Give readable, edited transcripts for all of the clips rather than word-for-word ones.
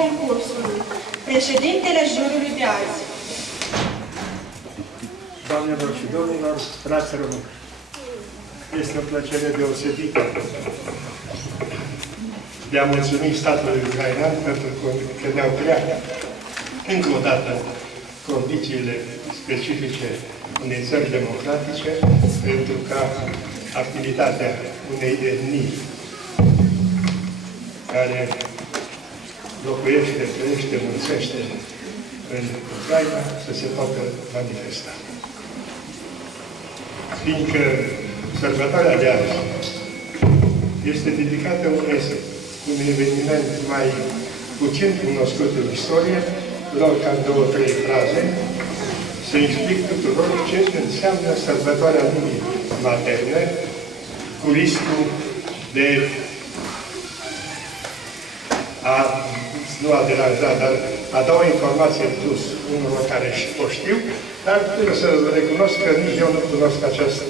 concursului. Președintele juriului de azi. Doamnelor și domnilor, dragi români, este o plăcere deosebită de a mulțumi statului ucrainean pentru că ne-au creat încă o dată condițiile specifice unei țări democratice pentru ca activitatea unei etnii care locuiește, trăiește, mulțește în Ucraina să se poată manifesta. Fiindcă sărbătoarea de azi este dedicată un eveniment mai puțin cunoscut în istorie, vreau ca în 2-3 fraze să explic tuturor ce înseamnă sărbătoarea limbii materne cu riscul de nu a deranja, dar a da o informație în plus unor care o știu, dar trebuie să recunosc că nici eu nu cunosc acest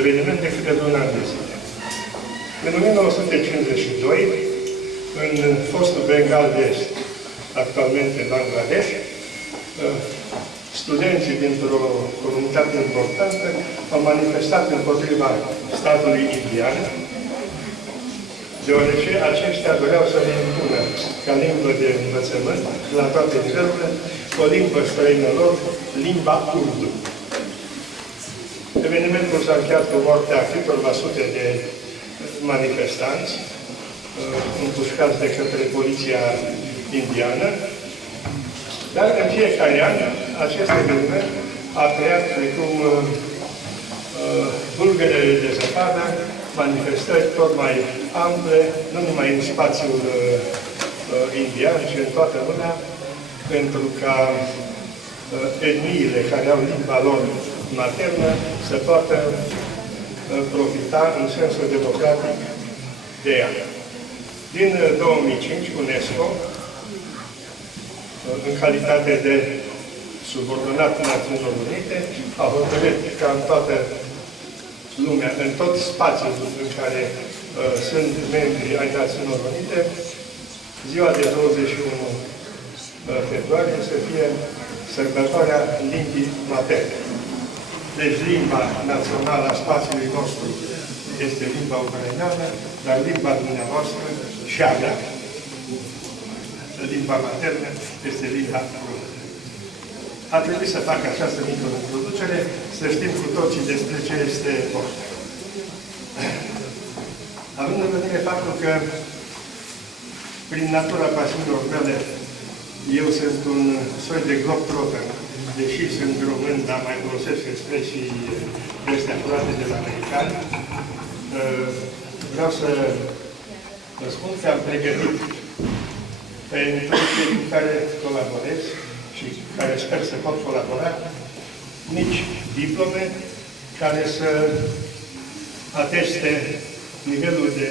eveniment decât de 2 ani de zile. În 1952, în fostul Bengal de Est, actualmente Bangladesh, studenții dintr-o comunitate importantă au manifestat împotriva statului indian, deoarece aceștia doreau să le impună ca limbă de învățământ, la toate nivelurile, o limbă străină lor, limba urdu. Evenimentul s-a încheiat cu moartea câtorva sute de manifestanți, împușcați de către poliția indiană, dar în fiecare an acest eveniment a creat precum bulgărele de zăpadă, manifestări tot mai ample, nu numai în spațiul indian, ci în toată lumea, pentru ca etniile care au limba lor maternă să poată profita în sensul democratic de ea. Din 2005, UNESCO, în calitate de subordonat Națiunilor Unite, a hotărât ca în toată lumea, în tot spațiul în care sunt membri ai Națiunilor Unite, ziua de 21 februarie să fie sărbătoarea limbii materne. Deci limba națională a spațiului nostru este limba ucraineană, dar limba dumneavoastră și a mea, limba maternă, este limba română. A trebuit să fac această mică introducere, să știm cu toții despre ce este vorba. Având în vedere faptul că, prin natura pasiunilor mele, eu sunt un soi de globetrotter, deși sunt român, dar mai folosesc expresii astea curate de la americani, vreau să vă spun că am pregătit pentru cei cu care colaborez și care sper să pot colabora, mici diplome care să ateste nivelul de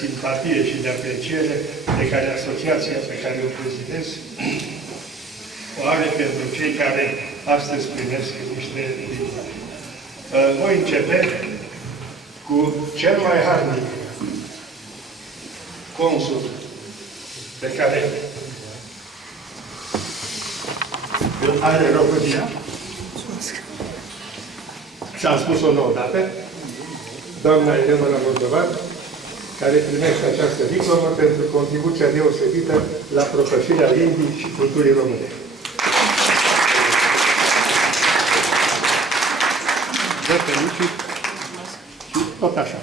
simpatie și de apreciere pe care asociația pe care o prezidez o are pentru cei care astăzi primesc niște diplome. Voi începe cu cel mai harnic consul pe care îl are România. Și am spus-o nouă dată, doamna Eleonora Moldovan, care primește această diplomă pentru contribuția deosebită la propășirea limbii și culturii române. Vă felicit și tot așa.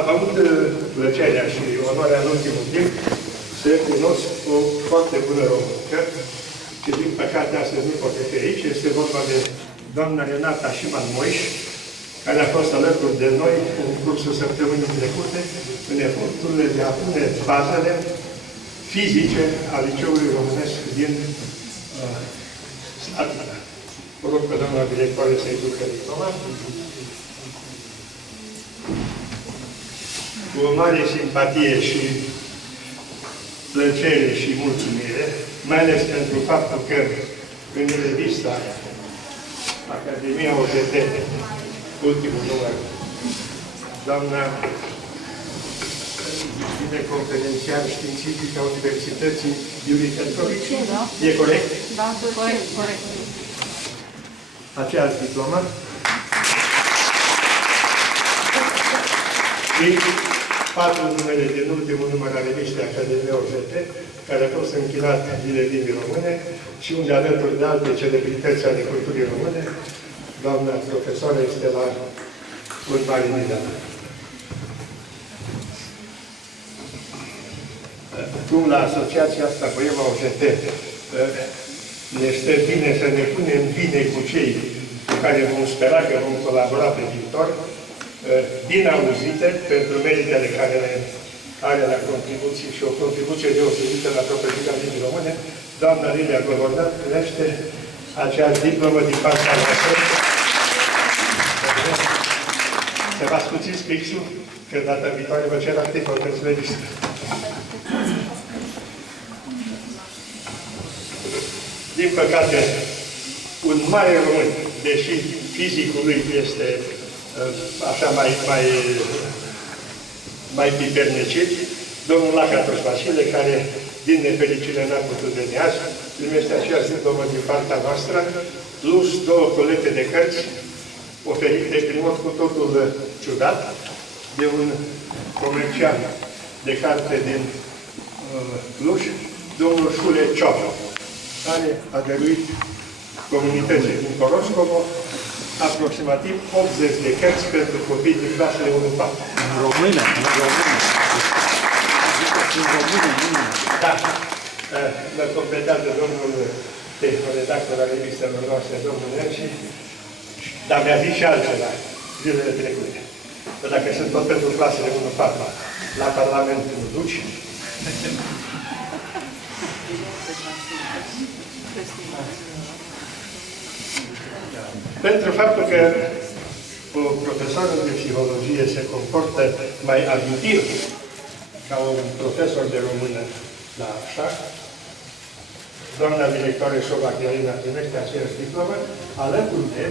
Am avut plăcerea și onoarea în ultimul timp să cunosc o foarte bună româncă, ce din păcate astăzi nu poate fi aici. Este vorba de doamna Renata Șiman-Moiș, care a fost alături de noi în cursul săptămânii trecute, în eforturile de a pune bazele fizice a Liceului Românesc din Slatina. Vă rog pe doamna directoare să-i ducă diploma. Cu o mare simpatie și plăcere și mulțumire, mai ales pentru faptul că în revista Academia OJT, ultimul număr, doamna vine conferențiar științific a Universității Iulie Călcovici. E corect? Da, corect. Aceeași diplomă. Și 4 numere din ultimul număr al revistei Academia OJT, care a fost închinat Zilei Limbii Române și unde alături de alte celebrități ale culturii române, doamna profesoară este la Urmare Nidal. Cum la asociația asta, Poema OJT, ne este bine să ne punem bine cu cei cu care vom spera că vom colabora pe viitor, din auzite, pentru meritele care le are la contribuții și o contribuție deosebită la propăzirea limbii române, doamna Lilia Govordan primește aceeași diplomă din partea noastră. Să vă ascultiți pixul, că data viitoare vă cer articol pentru revistă. Din păcate, un mare român, deși fizicul lui este așa mai pipernecit, domnul Lacatoș Vasile, care, din nefericire, n-a putut veni azi, primește aceeași diplomă din partea noastră, plus 2 colete de cărți oferite prin mod cu totul ciudat de un comerciant de carte din Cluj, domnul Șule Ciopa, care a dăruit comunității din Coroscovo aproximativ 80 de cărți pentru copii din clasele 1-4. În română, în română. În română, Da. Mă completează domnul tehnoredactor al revistelor noastre, domnul Nerci, dar mi-a zis și altceva zilele trecute. Că dacă sunt tot pentru clasele 1-4, la Parlament nu duci. Pentru faptul că o profesoară de psihologie se comportă mai abitir ca un profesor de română la șah, doamna directoare Șoba Gherina primește aceeași diplomă, alături de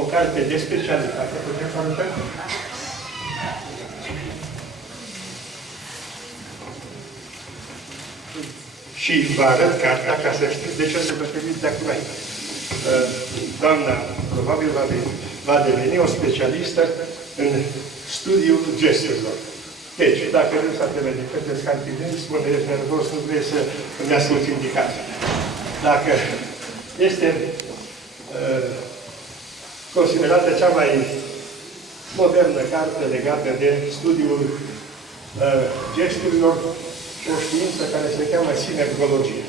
o carte de specialitate. Putem să arătăm? Și vă arăt cartea ca să știți de ce să vă feriți de acum aici. Doamna, probabil, va deveni o specialistă în studiul gesturilor. Deci, dacă nu s-a de către cantinent, spune, ești nervos, nu vrei să îmi asculti indicații. Dacă este considerată cea mai modernă carte legată de studiul gesturilor, o știință care se cheamă sinergologie.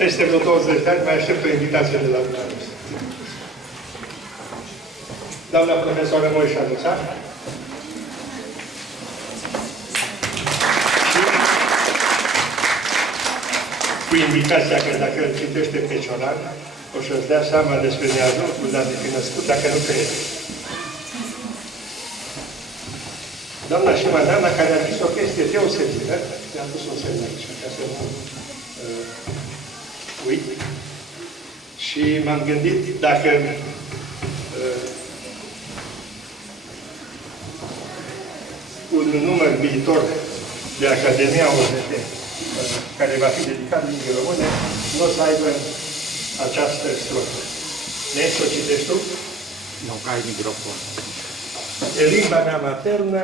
Peste vreo 20 de ani mai aștept o invitație de la dumneavoastră. Doamna profesoară Moișa Luța. Cu invitația că dacă îl citește pe Cioran, o să-ți dea seama despre neajunsul dat de fi născut, dacă nu crede. Doamna Șimanana, care a zis o chestie deosebită, mi-a pus un semn aici, ca să nu uit. Și m-am gândit dacă un număr viitor de Academia OJT, care va fi dedicat limbii române, nu o să aibă această strofă. Ne-ai să o citești tu? Nu, că ai microfon. E limba mea maternă,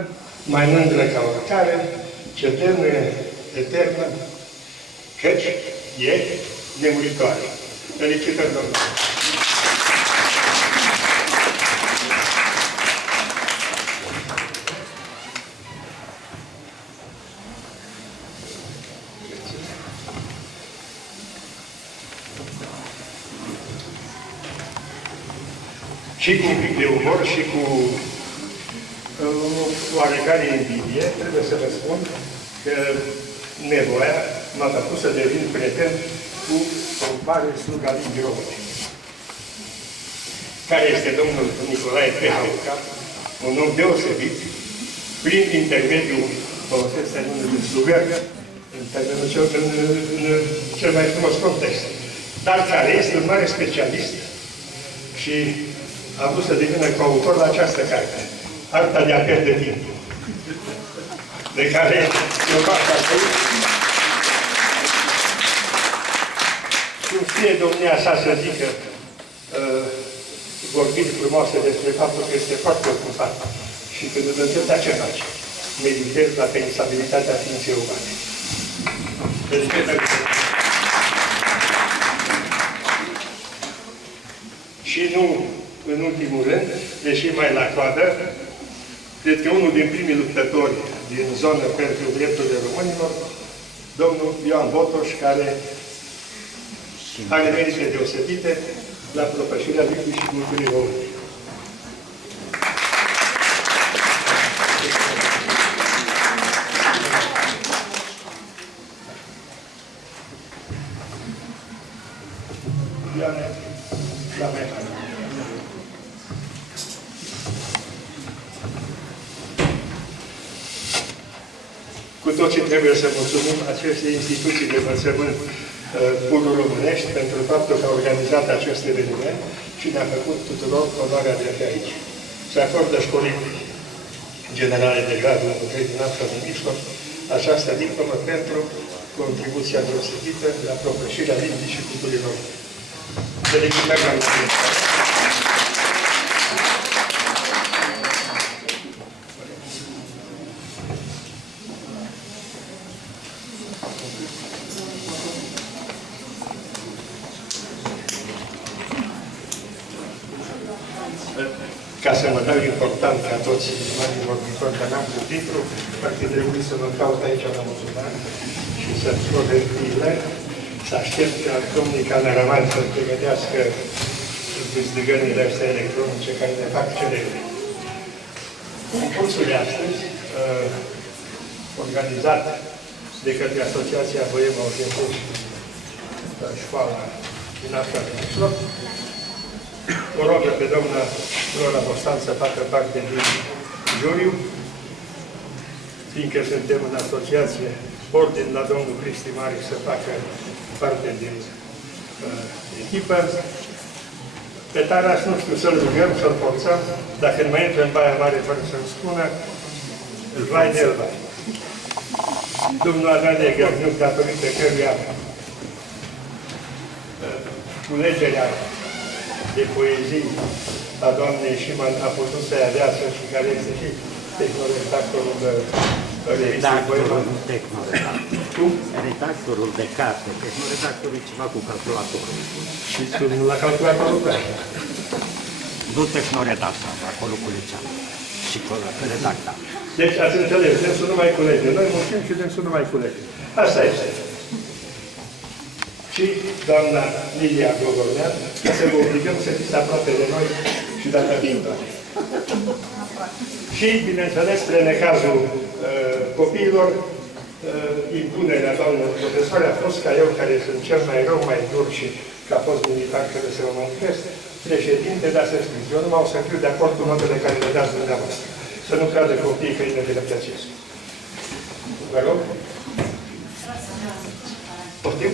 mai mândră ca oricare, ce ternă eternă, căci e nemuritoare. Felicitări, domnule! Și cu un pic de umor și cu oarecare invidie, trebuie să vă spun că nevoia m-a făcut să devin prieten cu compare sluga limbii române, care este domnul Nicolae Prehauca, un om deosebit, prin intermediul folosesc termenul de slugă, în în cel mai frumos context, dar care este un mare specialist și a vrut să devină coautor la această carte, Arta de a pierde timp, de care eu fac acum. Cum fie domnia sa să zică vorbiri frumoase despre faptul că este foarte ocupat și când îl întâlnea ce face? Meditez la pensabilitatea ființei umane. Și nu, în ultimul rând, deși mai la coadă, cred că unul din primii luptători din zonă pentru drepturile românilor, domnul Ioan Botoș, care are merite deosebite la propășirea limbii și culturii române. Ioane, la mea. Cu toții trebuie să mulțumim acestei instituții de învățământ purul românești pentru faptul că a organizat acest eveniment și ne-a făcut tuturor onoarea de a fi aici. Se acordă școlii generale de gradul 1 din Arta de Mijloc această diplomă pentru contribuția deosebită la propășirea limbii și culturii române. Felicitări la mulțumesc! Ca să mă dau important ca toți mari vorbitori, că n-am cu titlu, practic trebuie să mă caut aici la musulman și să-mi scot hârtiile, să aștept ca domnii cameraman să pregătească vâzdăgările astea electronice care ne fac celebre. Concursul de astăzi, organizat de către Asociația Boema Orientul și Școala din Arta de Mijloc, o rog pe doamna Flora Bostan să facă parte din juriu, fiindcă suntem în asociație, ordin la domnul Cristi Mari să facă parte din echipă. Pe Taras, nu știu, să-l rugăm, să-l forțăm, dacă nu mai intră în Baia Mare fără să-mi spună, îl vai de el vai. Domnul Adane Gărniuc, datorită căruia culegerea de poezii a doamnei Șiman a putut să-i avească și care este și tehnoredactorul revistei Boema. Cum? Redactorul de carte. Tehnoredactorul e ceva cu calculatorul. Și sunt la calculatorul pe aia. Nu tehnoredactor, acolo cu liceam. Și cu redacta. Deci ați înțeles, dânsul nu mai culege. Noi muncim și dânsul nu mai culege. Asta este. Și doamna Lilia Gogonean, să vă obligăm să fiți aproape de noi și data viitoare. Și, bineînțeles, spre necazul copiilor, impunerea doamnelor profesori a fost ca eu, care sunt cel mai rău, mai dur și ca fost militar care să mă manifest, președinte, dar să știți, eu numai o să fiu de acord cu notele care le dați dumneavoastră. Să nu creadă copiii că îi ne dreptățesc. Vă rog? Poftim?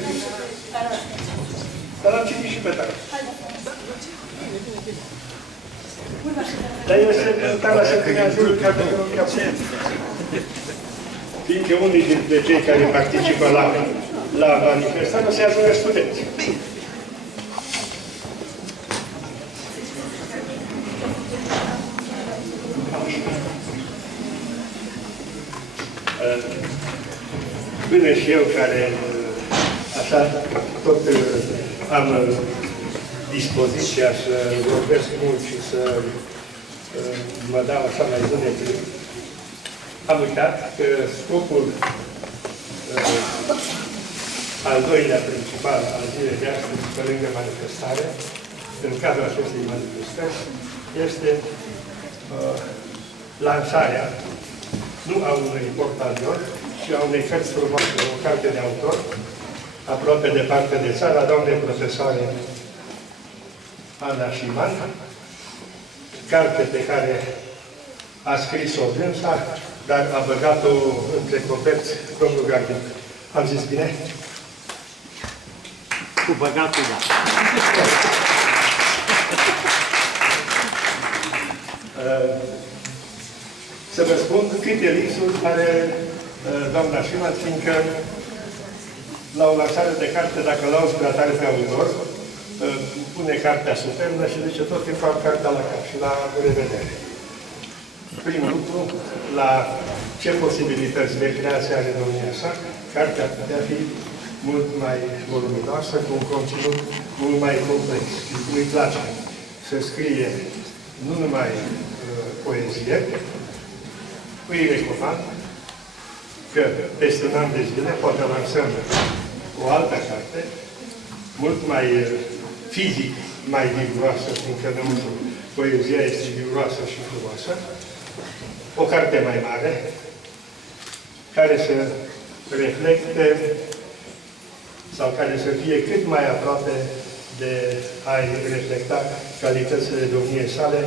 Dar am citit și pe tare. Dar eu se tara să primea jurul ca de un capțen. Fiindcă unii dintre cei care participă la manifestare o să ajungă studenți. Până și eu care așa tot am dispoziția să vorbesc mult și să mă dau așa mai bune timp, am uitat că scopul al doilea principal al zilei de astăzi, pe lângă manifestare, în cadrul acestei manifestări, este lansarea nu a unui portalion, ci a unei cărți frumoase, o carte de autor, aproape departe de țara, doamnei profesoare Ana Șiman, carte pe care a scris-o dânsa, dar a băgat-o între coperți domnul Gardin. Am zis bine? Cu băgatul, da. Să vă spun câte lipsuri are doamna Șimat, fiindcă la o lansare de carte, dacă l-auzi prea tare pe autor, pune cartea sub pernă și zice tot timpul am cartea la cap și la revedere. Primul lucru, la ce posibilități de creație are domnia sa, cartea putea fi mult mai voluminoasă, cu un conținut mult mai complex. Îi place să scrie nu numai poezie, îi recomand că peste un an de zile poate lansăm o altă carte, mult mai fizic, mai viguroasă, fiindcă înăuntru poezia este viguroasă și frumoasă, o carte mai mare, care să reflecte sau care să fie cât mai aproape de a-i reflecta calitățile domniei sale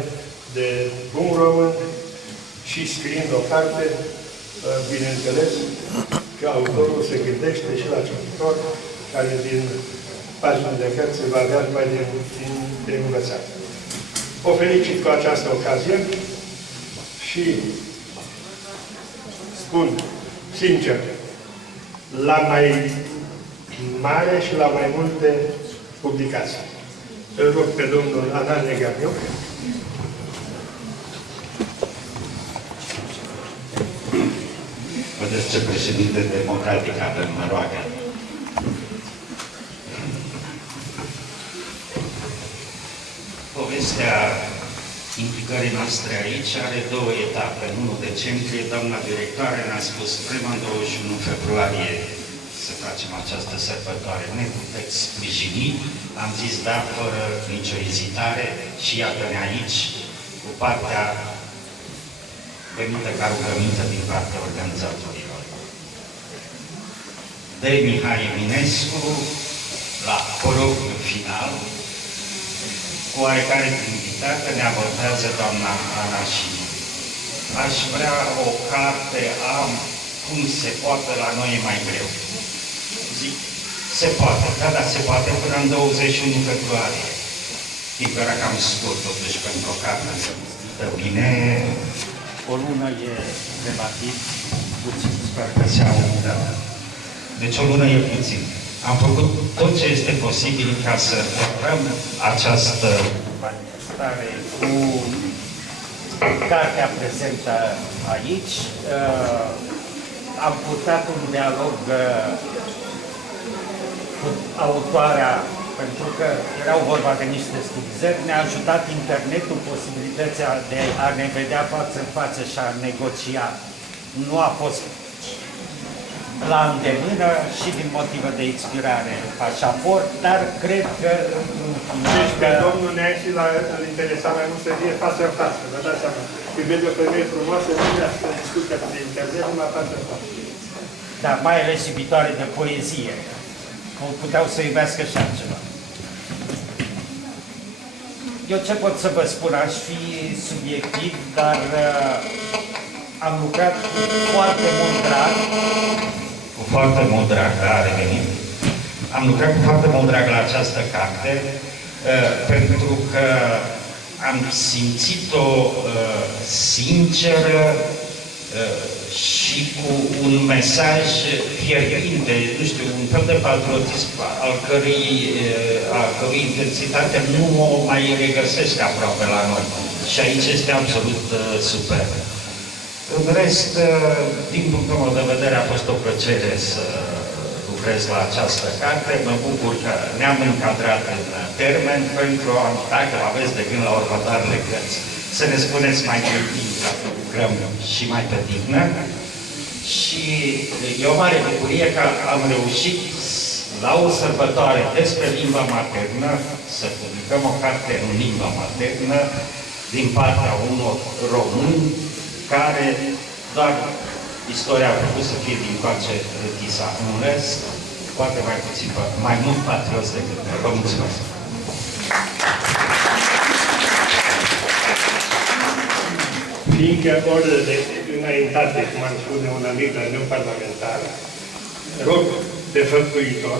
de bun român și scriind o carte, bineînțeles, că autorul se gândește și la cititor, care din paginile de cărți va avea mai de învățat. O felicit cu această ocazie și spun sincer, la mai mare și la mai multe publicații. Îl rog pe domnul Anane Gabriu. Vedeți ce președinte democratic avem, mă roagă. Povestea implicării noastre aici are două etape. În 1 decembrie, doamna directoare ne-a spus, vrem în 21 februarie să facem această sărbătoare. Ne puteți sprijini? Am zis da, fără nicio ezitare și iată-ne aici, cu partea venită ca rugămință din partea organizatorilor. De Mihai Eminescu, la colocviul final, cu oarecare intimitate ne abordează doamna Ana și aș vrea o carte, cum se poate, la noi e mai greu. Zic, se poate, da, se poate până în 21 februarie. Fiindcă era cam scurt, totuși, pentru o carte să dă bine. O lună e relativ puțin. Sper că se audă. Deci o lună e puțin. Am făcut tot ce este posibil ca să preparăm această manifestare cu cartea prezentă aici. Am purtat un dialog cu autoarea, pentru că erau vorba de niște stilizări. Ne-a ajutat internetul, posibilitatea de a ne vedea față în față și a negocia. Nu a fost la îndemână și din motive de expirare pașaport, dar cred că... Deci pe domnul Neași îl interesa mai mult să fie față în față, vă dați seama. Când vede o femeie frumoasă, nu vrea să discute pe internet, numai față în față. Da, mai ales iubitoare de poezie. Puteau să iubească și altceva. Eu ce pot să vă spun, aș fi subiectiv, dar am lucrat cu foarte mult drag. Cu foarte mult drag, a revenit. Am lucrat cu foarte mult drag la această carte, pentru că am simțit-o sinceră și cu un mesaj fierbinte, nu știu, un fel de patriotism al cărui intensitate nu o mai regăsesc aproape la noi. Și aici este absolut super. În rest, din punctul meu de vedere, a fost o plăcere să lucrez la această carte. Mă bucur că ne-am încadrat în termen pentru a, dacă aveți de gând la următoarele cărți, să ne spuneți mai mult timp ca să lucrăm și mai pe dignă. Și e o mare bucurie că am reușit la o sărbătoare despre limba maternă să publicăm o carte în limba maternă din partea unor români care doar istoria a făcut să fie din coace Tisa. În rest, poate mai puțin, mai mult patrioți decât noi. Vă mulțumesc! Fiindcă ordine de înaintate, cum am spune un amic al meu parlamentar, rog pe făptuitor,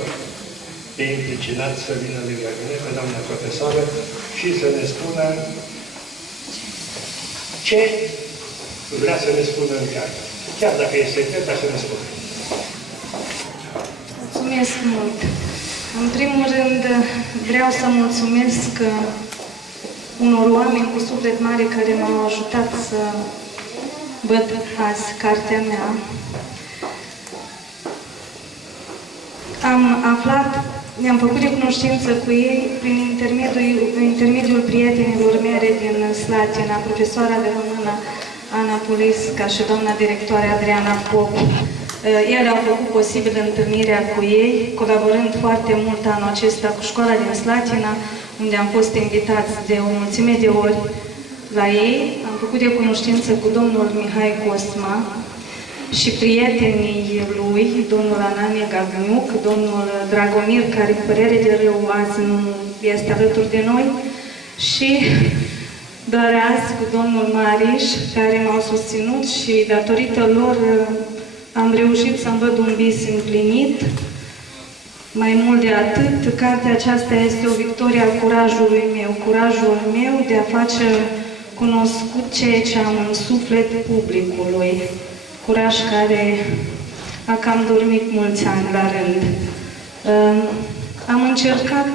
pe implicinat să vină lângă mine, pe doamna profesoară, și să ne spună ce vrea să ne spună în viață. Chiar dacă e secret, dar să ne spună. Mulțumesc mult! În primul rând, vreau să mulțumesc unor oameni cu suflet mare care m-au ajutat să văd azi cartea mea. Am aflat, ne-am făcut de cunoștință cu ei prin intermediul prietenilor mele din Slatina, profesoara de română Ana Pulisca și doamna directoare Adriana Pop. Ele au făcut posibil întâlnirea cu ei, colaborând foarte mult anul acesta cu școala din Slatina, unde am fost invitați de o mulțime de ori la ei. Am făcut de cunoștință cu domnul Mihai Cosma și prietenii lui, domnul Anania Gagniuc, domnul Dragomir, care cu părere de rău azi nu este alături de noi, și doar azi cu domnul Mariș, care m-au susținut și datorită lor am reușit să-mi văd un vis împlinit. Mai mult de atât, cartea aceasta este o victorie al curajului meu de a face cunoscut ceea ce am în suflet publicului. Curaj care a cam dormit mulți ani la rând. Am încercat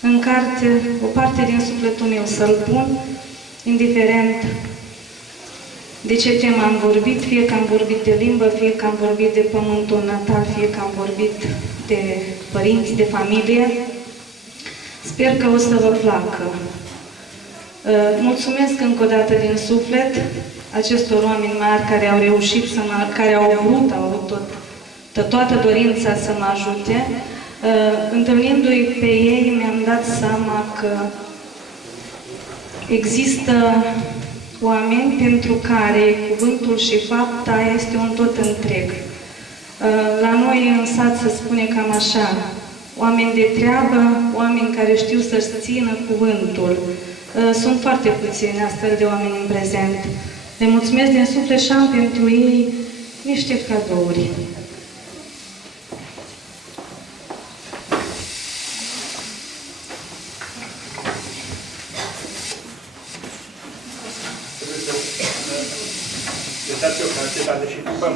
în carte o parte din sufletul meu să-l pun, indiferent de ce temă am vorbit, fie că am vorbit de limbă, fie că am vorbit de pământul natal, fie că am vorbit de părinți, de familie. Sper că o să vă placă. Mulțumesc încă o dată din suflet acestor oameni mari care au reușit, care au vrut, au avut toată dorința să mă ajute. Întâlnindu-i pe ei, mi-am dat seama că există oameni pentru care cuvântul și fapta este un tot întreg. La noi în sat se spune cam așa: oameni de treabă, oameni care știu să-și țină cuvântul. Sunt foarte puțini astfel de oameni în prezent. Le mulțumesc din suflet și am pentru ei niște cadouri. Dați o carte, dar și cupăm.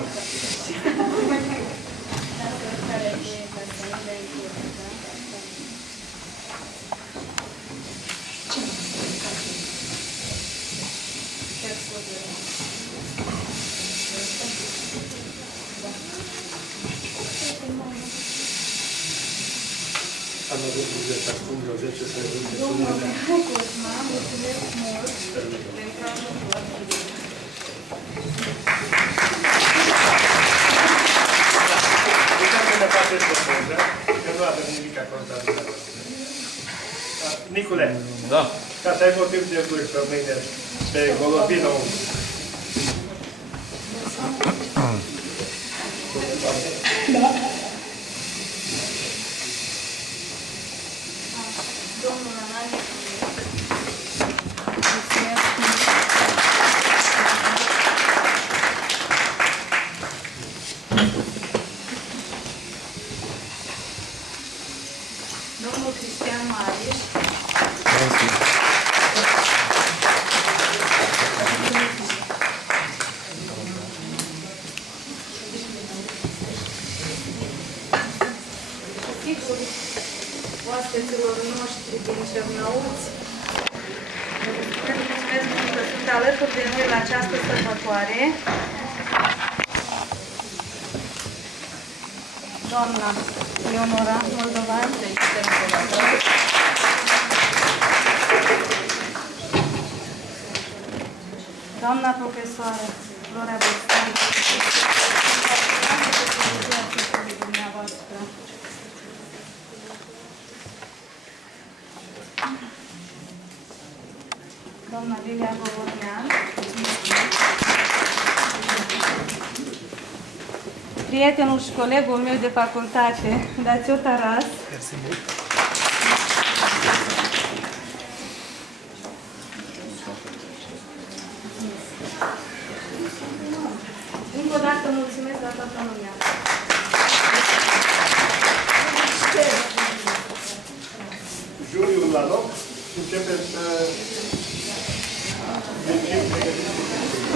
Am avut de acum vreo 10 să ajungem. Domnul Mihai Cosma, mulțumesc mult pentru ajutor. Putem să ne faceți o poză, că nu avem nimic acordat de la Nicule, Da. ca să ai motiv de vârf pe mâine, pe Golobinul. Da. Domnul Anani, mulțumesc mult. Domnul Cristian Mariș. Sigur, oaspeților noștri din Cernăuți, mulțumesc mult că sunt alături de noi la această sărbătoare. Doamna Leonora Moldovan, doamna profesoară Flora Bostan, dumneavoastră. Doamna Lilia Govornean, prietenul și colegul meu de facultate, Dațiu Taras. Încă o dată mulțumesc la toată lumea. juriul la loc și începem să